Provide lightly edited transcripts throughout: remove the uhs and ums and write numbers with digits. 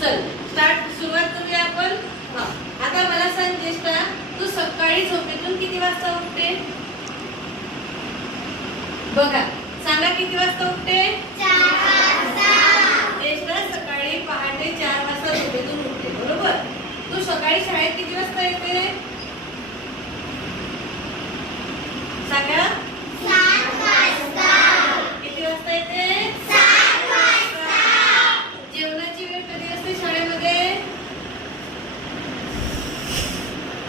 चल स्टार्ट सुरुवात करूया आपण. हा आता मला सांग ज्येष्ठा, तू सकाळी झोपेतून किती वाजता उठते? बघा सांगा किती वाजता उठते? 4 वाजता. ज्येष्ठा सकाळी पहाटे 4 वाजता झोपेतून उठते बरोबर. तू सकाळी शाळेत किती वाजता येते? सांगा. 7 वाजता. किती वाजता येते? 7 वाजता. जेवणाची वेळ कधी असते शाळेमध्ये?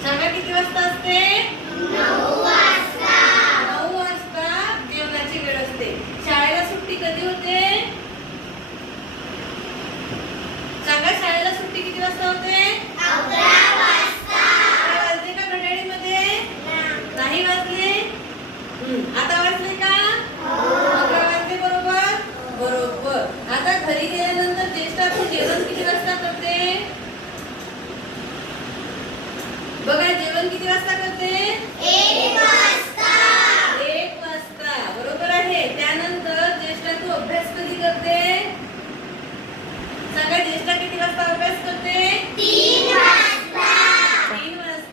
सांगा किती वाजता असते? 9 वाजता. 9 वाजता जेवणाची वेळ असते. शाळेला सुट्टी कधी होते? सांगा शाळेला सुट्टी किती वाजता होते? 11 वाजता. 11 वाजले का घड्याळीमध्ये? नाही वाजले. आता वाजले का? 11 वाजले बरोबर. बरोबर. आता घरी गेल्यानंतर ज्येष्ठा तू जेवण किती वाजता करते? बघा जेवण किती वाजता करते? 1